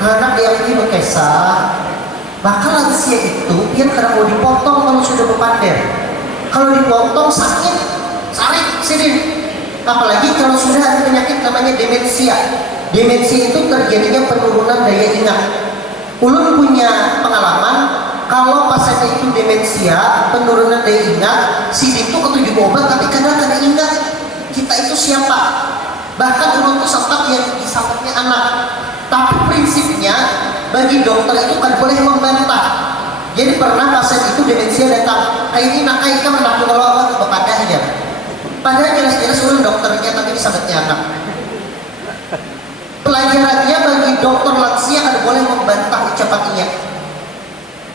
hendak diambil berkesah. Bahkan lansia itu dia kadang mau dipotong kalau sudah berpander. Kalau dipotong sakit, sarik sini. Apalagi kalau sudah ada penyakit namanya demensia. Demensia itu terjadinya penurunan daya ingat. Ulun punya pengalaman kalau pasiennya itu demensia, penurunan daya ingat, si itu ketujuh obat tapi kadang-kadang ingat kita itu siapa. Bahkan ulun tuh sempat yang disambutnya anak. Tapi prinsipnya bagi dokter itu kan boleh membantah. Jadi pernah pasien itu demensia datang, kayak ini nak kayak kamu nak kalau apa kepada aja. Padahal jelas-jelas ulun dokternya tapi disambutnya anak. Pelajarannya bagi dokter lansia kan boleh membantah ucapannya.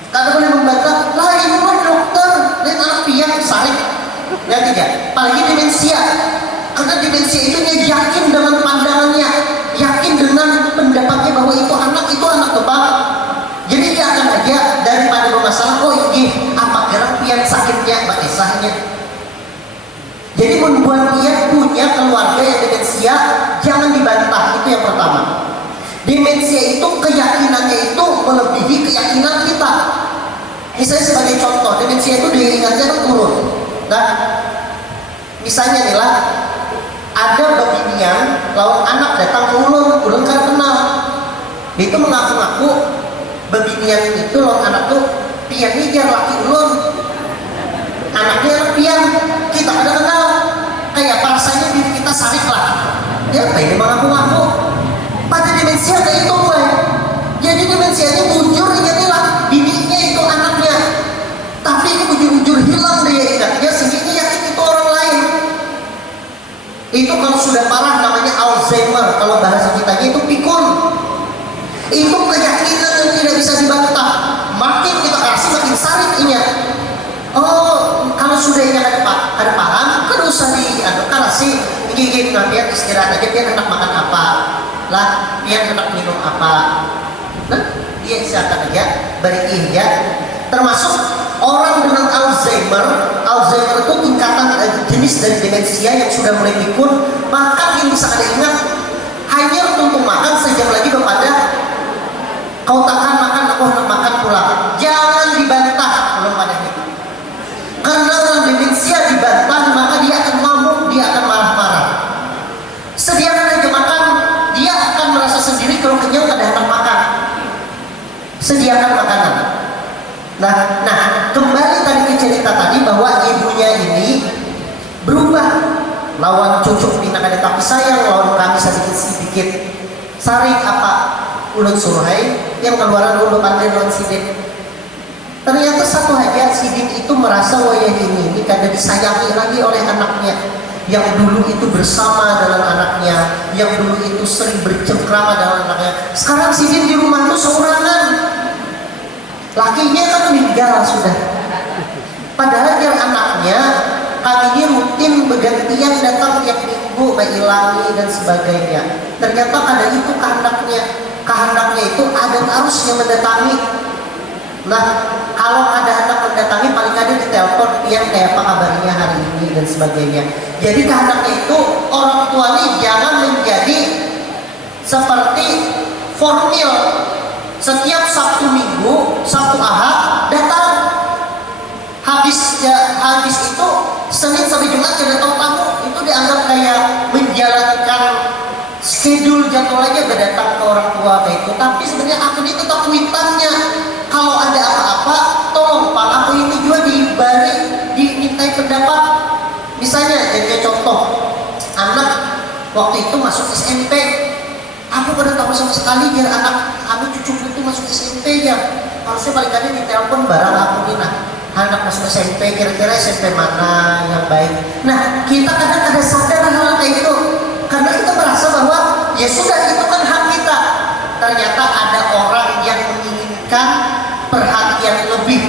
Kada boleh membantah, lah ini kan dokter dan anak yang sarik. Ya tidak, apalagi demensia. Karena demensia itu dia yakin dengan pandangannya, yakin dengan pendapatnya bahwa itu anak tebal. Jadi dia akan aja daripada bermasalah, oh ini apa gerak pian sakitnya, bakisahnya. Jadi membuat dia punya keluarga yang demensia, jangan dibantah, itu yang pertama. Demensia itu keyakinannya itu melebihi keyakinan kita. Misalnya sebagai contoh, demensia itu daya ingatnya kan turun. Nah, misalnya nih lah, ada beginian, lawan anak datang ke ulun kan kenal. Itu mengaku-ngaku beginian itu lawan anak tuh pian nijar laki ulun. Anaknya anak pian, kita ada kenal. Kayak rasanya diri kita sarik lah. Ya kayak mengaku-ngaku. Pada demensia kayak itu boy. Jadi demensianya bujur ingatnya bininya itu anaknya. Tapi ini bujur-bujur hilang daya ingatnya sehingga yakin itu orang lain. Itu kalau sudah parah namanya Alzheimer, kalau bahasa kita itu pikun. Itu keyakinan yang tidak bisa dibantah. Makin kita kasih makin sarik ingat. Oh, kalau sudah ingat ada paham, kan usah kasih gigit biar istirahat aja, biar hendak makan apa lah, biar hendak minum apa. Nah, dia silakan aja beri ya. Termasuk orang dengan Alzheimer itu tingkatan jenis dari demensia yang sudah mulai pikun, maka yang bisa ada ingat hanya untuk makan sejam lagi kepada kau takkan makan, aku hendak makan pulang. Jangan dibantah belum pada itu. Karena orang demensia dibantah maka dia akan ngamuk, dia akan marah-marah. Sediakan aja makan, dia akan merasa sendiri kalau kenyang kada hendak makan. Sediakan makanan. Nah, kembali tadi ke cerita tadi bahwa ibunya ini berubah. Lawan cucuk pindah kada tapi sayang, lawan kami sedikit-sedikit. Sarik apa ulun suruhai yang keluaran ulun pandai lawan sidik. Ternyata satu aja sidik itu merasa wayah ini kada disayangi lagi oleh anaknya. Yang dulu itu bersama dengan anaknya, yang dulu itu sering bercengkrama dengan anaknya. Sekarang sidik di rumah itu seorangan. Lakinya kan meninggal sudah. Padahal yang anaknya kami ini rutin bergantian datang tiap minggu mengilangi dan sebagainya. Ternyata ada itu kehendaknya itu adat arus yang mendatangi. Nah, kalau ada anak mendatangi paling ada di telepon yang kayak apa kabarnya hari ini dan sebagainya. Jadi kehendaknya itu orang tua ini jangan menjadi seperti formil setiap Sabtu Minggu, Sabtu Ahad datang. Habis itu Senin sampai Jumat tidak tahu tamu, itu dianggap kayak menjalankan schedule jadwalnya gak datang ke orang tua kayak itu. Tapi sebenarnya aku ini tetap kuitannya. Kalau ada apa-apa, tolong Pak, aku ini juga dimintai pendapat. Misalnya, jadi contoh, anak waktu itu masuk SMP, aku gak tahu sama sekali biar anak cucu itu masuk SMP ya. Harusnya balik lagi di telepon barang aku nih, nah anak masuk SMP, kira-kira SMP mana yang baik. Nah, kita kadang ada sadar hal kayak itu, karena kita merasa bahwa ya sudah itu kan hak kita. Ternyata ada orang yang menginginkan perhatian lebih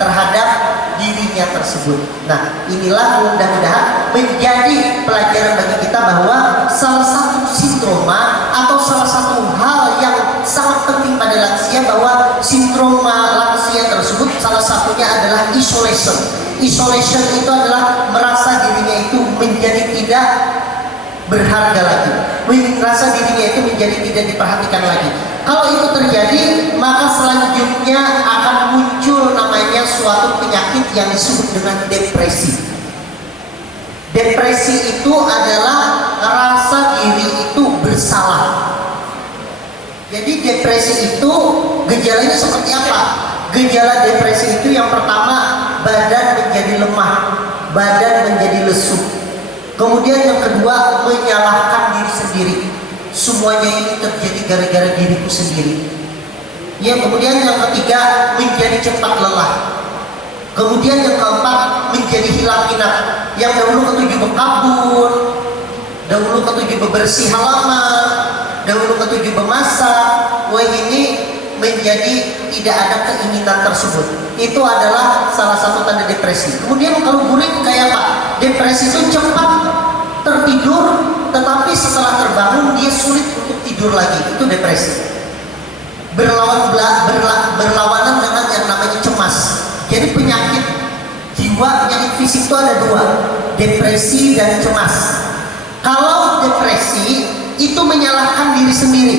terhadap dirinya tersebut. Nah, inilah mudah-mudahan menjadi pelajaran bagi kita bahwa salah satu sindroma atau salah satu hal yang sangat penting pada lansia, bahwa sindroma lansia tersebut salah satunya adalah isolation. Isolation itu adalah merasa dirinya itu menjadi tidak berharga lagi, merasa dirinya itu menjadi tidak diperhatikan lagi. Kalau itu terjadi, maka selanjutnya akan muncul namanya suatu penyakit yang disebut dengan depresi. Depresi itu adalah rasa diri itu bersalah. Jadi depresi itu gejalanya seperti apa? Gejala depresi itu yang pertama, badan menjadi lemah, badan menjadi lesu. Kemudian yang kedua, menyalahkan diri sendiri. Semuanya ini terjadi gara-gara diriku sendiri. Ya, kemudian yang ketiga, menjadi cepat lelah. Kemudian yang keempat, menjadi hilang minat. Yang dahulu ketujuh berkabut, dahulu ketujuh bebersih halaman, dahulu ketujuh memasak, wah ini menjadi tidak ada keinginan tersebut. Itu adalah salah satu tanda depresi. Kemudian kalau guring kayak apa? Depresi itu cepat tertidur, tetapi setelah terbangun dia sulit untuk tidur lagi. Itu depresi. Berlawanan dengan yang namanya cemas. Jadi penyakit jiwa, penyakit fisik itu ada dua, depresi dan cemas. Kalau depresi itu menyalahkan diri sendiri.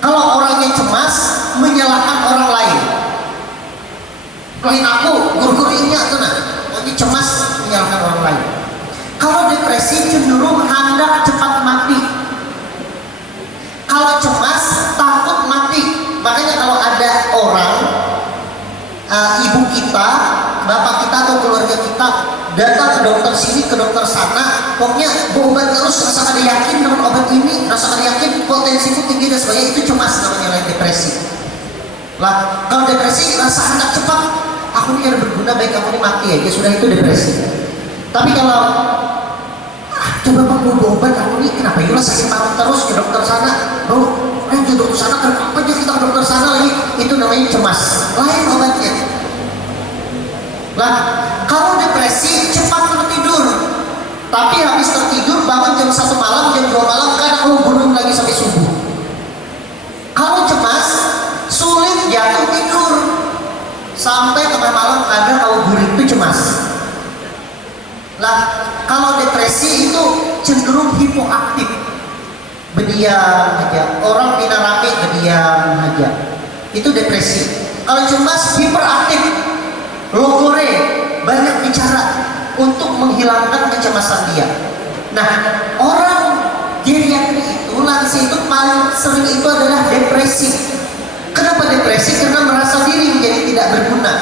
Kalau orangnya cemas, menyalahkan orang lain. Lain aku, guru-guru ini atau nah, ini cemas, menyalahkan orang lain. Kalau depresi cenderung hendak cepat mati. Kalau cemas, takut mati. Makanya kalau ada orang, ibu kita, bapak kita atau keluarga kita datang ke dokter sini, ke dokter sana, pokoknya berobat terus, rasa ada yakin dengan obat ini, rasa ada yakin potensiku tinggi dan sebagainya, itu cemas namanya, lain depresi. Lah, kalau depresi rasa hendak cepat, aku ini ada berguna, baik aku ini mati aja, sudah, itu depresi. Tapi kalau coba Pak obat aku ini kenapa ya sakit mati terus, ke dokter sana, bro, ke dokter sana, kenapa aja kita ke dokter sana lagi, itu namanya cemas, lain obatnya. Lah, kalau depresi cepat tertidur, tapi habis tertidur bangun jam 1 malam, jam 2 malam, kan aku belum lagi sampai subuh. Kalau cemas sulit jatuh tidur sampai tengah malam, kadang kau guring, itu cemas. Lah, kalau depresi itu cenderung hipoaktif, berdiam aja, orang bina rame berdiam aja, itu depresi. Kalau cemas hiperaktif, logore, banyak bicara untuk menghilangkan kecemasan dia. Nah, orang geriatri itu, lansia itu paling sering itu adalah depresi. Kenapa depresi? Karena merasa diri menjadi tidak berguna,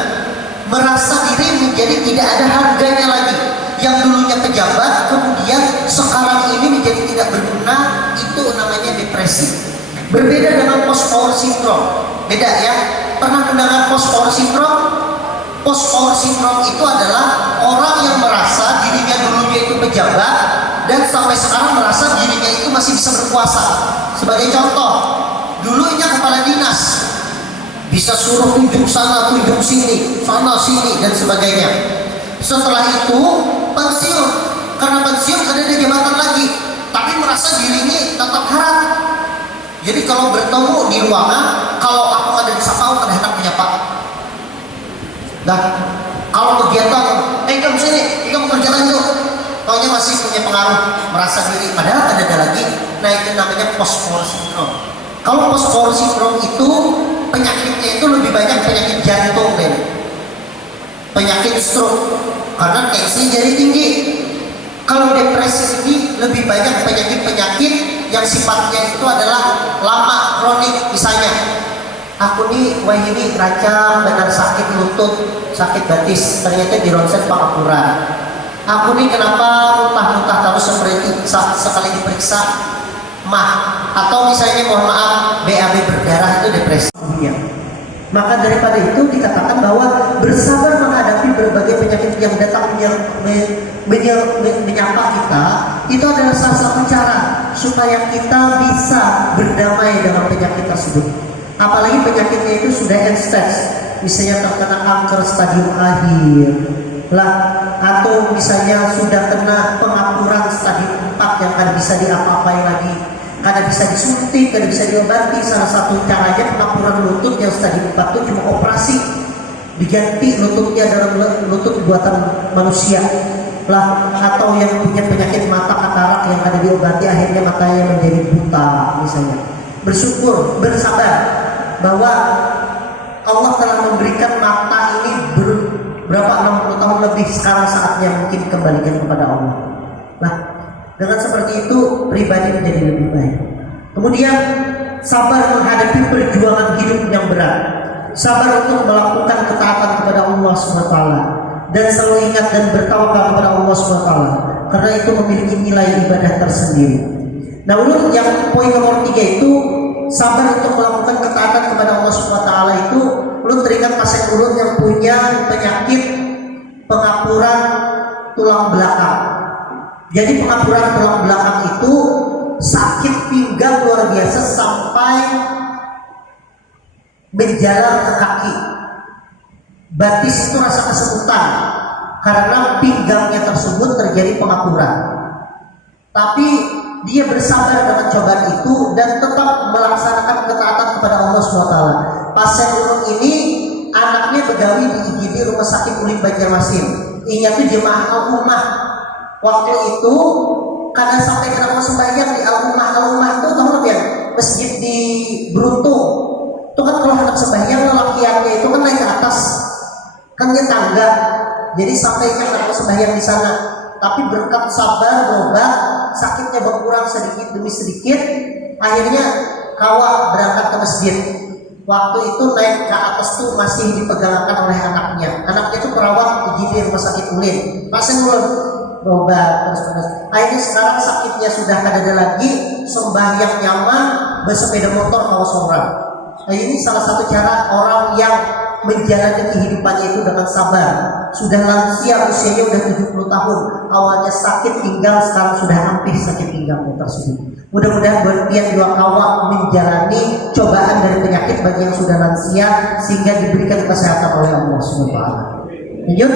merasa diri menjadi tidak ada harganya lagi. Yang dulunya pejabat, kemudian sekarang ini menjadi tidak berguna, itu namanya depresi. Berbeda dengan post power syndrome, beda ya. Pernah mendengar post power syndrome? Post power syndrome itu adalah orang yang merasa dirinya dulunya itu pejabat dan sampai sekarang merasa dirinya itu masih bisa berkuasa. Sebagai contoh, dulunya kepala dinas, bisa suruh tunjuk sana, tunjuk sini, sana sini dan sebagainya. Setelah itu pensiun, karena pensiun ada di jabatan lagi, tapi merasa dirinya tetap harap. Jadi kalau bertemu di ruangan, kalau aku ada di sapa, aku ada hendak menyapa. Nah, kalau kegiatan, kamu sini, kamu kerjakan itu, taunya masih punya pengaruh, merasa diri, padahal ada lagi. Nah, itu namanya post-war syndrome. Kalau post-war syndrome itu penyakitnya itu lebih banyak penyakit jantung, penyakit stroke, karena tensi jadi tinggi. Kalau depresi ini lebih banyak penyakit-penyakit yang sifatnya itu adalah lama, kronik. Misalnya, aku nih, wah ini rancang benar sakit lutut, sakit batis, ternyata di ronsen pengapuran. Aku nih kenapa muntah-muntah terus seperti sekali diperiksa mah, atau misalnya mohon maaf BAB berdarah, itu depresi. Maka daripada itu dikatakan bahwa bersabar menghadapi berbagai penyakit yang datang menyapa kita, itu adalah salah satu cara supaya kita bisa berdamai dengan penyakit tersebut. Apalagi penyakitnya itu sudah end stage, misalnya terkena kanker stadium akhir lah, atau misalnya sudah kena pengapuran stadium 4 yang kada bisa diapa-apain lagi, kada bisa disuntik, kada bisa diobati. Salah satu caranya pengapuran lutut yang stadium 4 itu cuma operasi, diganti lututnya dalam lutut buatan manusia lah, atau yang punya penyakit mata katarak yang kada diobati akhirnya matanya menjadi buta misalnya. Bersyukur, bersabar bahwa Allah telah memberikan mata ini berapa 60 tahun lebih, sekarang saatnya mungkin kembalikan kepada Allah. Nah, dengan seperti itu pribadi menjadi lebih baik. Kemudian sabar menghadapi perjuangan hidup yang berat, sabar untuk melakukan ketaatan kepada Allah SWT, dan selalu ingat dan bertawakal kepada Allah SWT, karena itu memiliki nilai ibadah tersendiri. Nah, ulun yang poin nomor 3 itu sabar untuk melakukan ketaatan kepada Allah SWT itu, ulun teringat pasien ulun yang punya penyakit pengapuran tulang belakang. Jadi pengapuran tulang belakang itu sakit pinggang luar biasa sampai menjalar ke kaki. Batis itu rasa kesemutan karena pinggangnya tersebut terjadi pengapuran. Tapi dia bersabar dengan cobaan itu dan tetap melaksanakan ketaatan kepada Allah SWT. Pasien ulun ini anaknya begawi di IGD Rumah Sakit Ulim Banjarmasin. Ia tuh jemaah Al-Ummah. Waktu itu kadang sampai kena mau sembahyang di Al-Ummah itu, tahu nggak ya? Masjid di Beruntung. Itu kan kalau hendak sembahyang lelakiannya itu kan naik ke atas, kan dia tangga. Jadi sampai kena mau sembahyang di sana. Tapi berkat sabar berobat, sakitnya berkurang sedikit demi sedikit, akhirnya kawa berangkat ke masjid. Waktu itu naik ke atas tuh masih dipegangkan oleh anaknya. Anaknya itu perawat di Rumah Sakit Ulim. Pasien ulun berobat terus. Akhirnya sekarang sakitnya sudah kada ada lagi, sembahyang nyaman, bersepeda motor kawas orang. Nah, ini salah satu cara orang yang menjalani kehidupannya itu dengan sabar. Sudah lansia, usianya udah 70 tahun. Awalnya sakit pinggang, sekarang sudah hampir sakit pinggangnya tersebut. Mudah-mudahan bertiap dua awak menjalani cobaan dari penyakit bagi yang sudah lansia sehingga diberikan kesehatan oleh Allah SWT. Lanjut.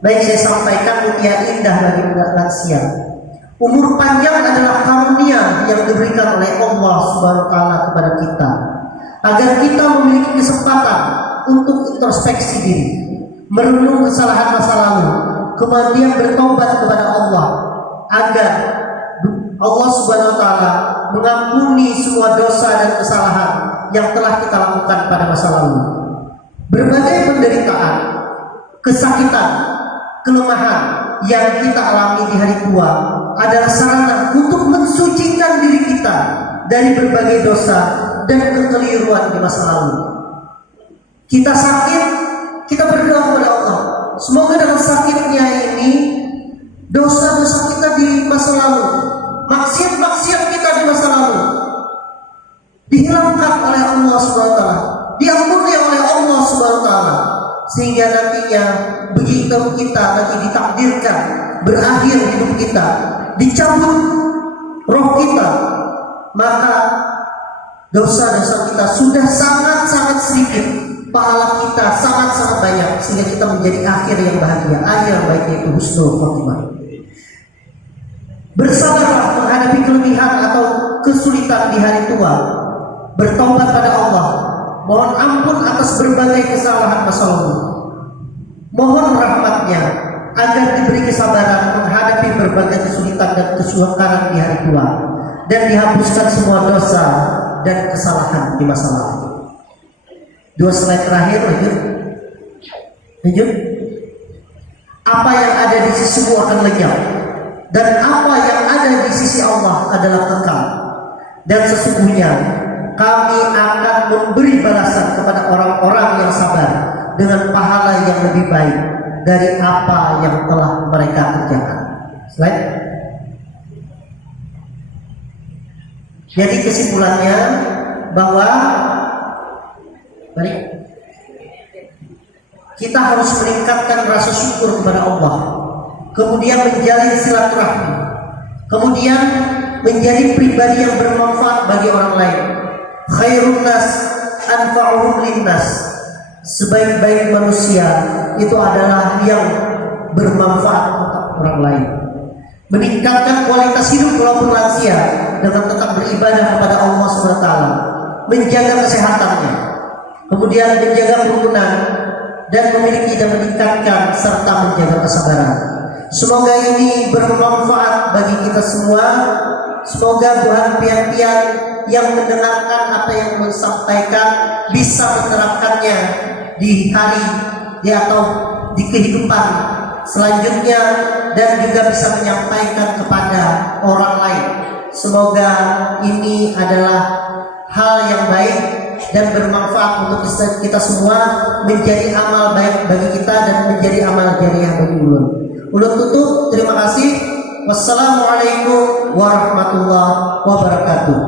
Baik, saya sampaikan mutiara indah bagi lansia. Umur panjang adalah karunia yang diberikan oleh Allah Subhanahu wa taala kepada kita agar kita memiliki kesempatan untuk introspeksi diri, merenung kesalahan masa lalu, kemudian bertobat kepada Allah agar Allah Subhanahu wa taala mengampuni semua dosa dan kesalahan yang telah kita lakukan pada masa lalu. Berbagai penderitaan, kesakitan, kelemahan yang kita alami di hari tua adalah sarana untuk mensucikan diri kita dari berbagai dosa dan kekeliruan di masa lalu. Kita sakit, kita berdoa kepada Allah, semoga dengan sakitnya ini dosa-dosa kita di masa lalu, maksiat-maksiat kita di masa lalu dihilangkan oleh Allah SWT, diampuni oleh Allah SWT, sehingga nantinya begitu kita nanti ditakdirkan berakhir hidup kita, dicabut roh kita, maka dosa-dosa kita sudah sangat-sangat sedikit, pahala kita sangat-sangat banyak, sehingga kita menjadi akhir yang bahagia, akhir yang baik, yaitu husnul khotimah. Bersabarlah menghadapi kelebihan atau kesulitan di hari tua, bertobat pada Allah, mohon ampun atas berbagai kesalahan masa lalu, mohon rahmatnya agar diberi kesabaran menghadapi berbagai kesulitan dan kesukaran di hari tua, dan dihapuskan semua dosa dan kesalahan di masa lalu. 2 slide terakhir, lanjut. Apa yang ada di sisimu akan lenyap, dan apa yang ada di sisi Allah adalah kekal. Dan sesungguhnya kami akan memberi balasan kepada orang-orang yang sabar dengan pahala yang lebih baik dari apa yang telah mereka kerjakan. Slide. Jadi kesimpulannya bahwa kita harus meningkatkan rasa syukur kepada Allah, kemudian menjalin silaturahmi, kemudian menjadi pribadi yang bermanfaat bagi orang lain. Khairun nas anfa'uhum linnas. Sebaik-baik manusia itu adalah yang bermanfaat untuk orang lain. Meningkatkan kualitas hidup walaupun lansia dengan tetap beribadah kepada Allah SWT, menjaga kesehatannya, kemudian menjaga kerukunan, dan memiliki dan meningkatkan serta menjaga kesabaran. Semoga ini bermanfaat bagi kita semua. Semoga Tuhan pian-pian yang mendengarkan apa yang disampaikan bisa menerapkannya di hari atau di kehidupan selanjutnya, dan juga bisa menyampaikan kepada orang lain. Semoga ini adalah hal yang baik dan bermanfaat untuk kita semua, menjadi amal baik bagi kita dan menjadi amal jariah bagi ulun. Ulun tutup, terima kasih. Wassalamualaikum warahmatullahi wabarakatuh.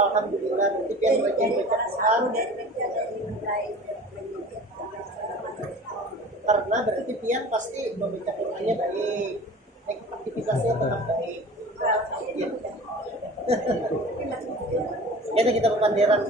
Alhamdulillah, nanti yang baca Quran karena berarti pian pasti membaca Qurannya baik, aktivitasnya tetap baik. Jadi kita berpanderan.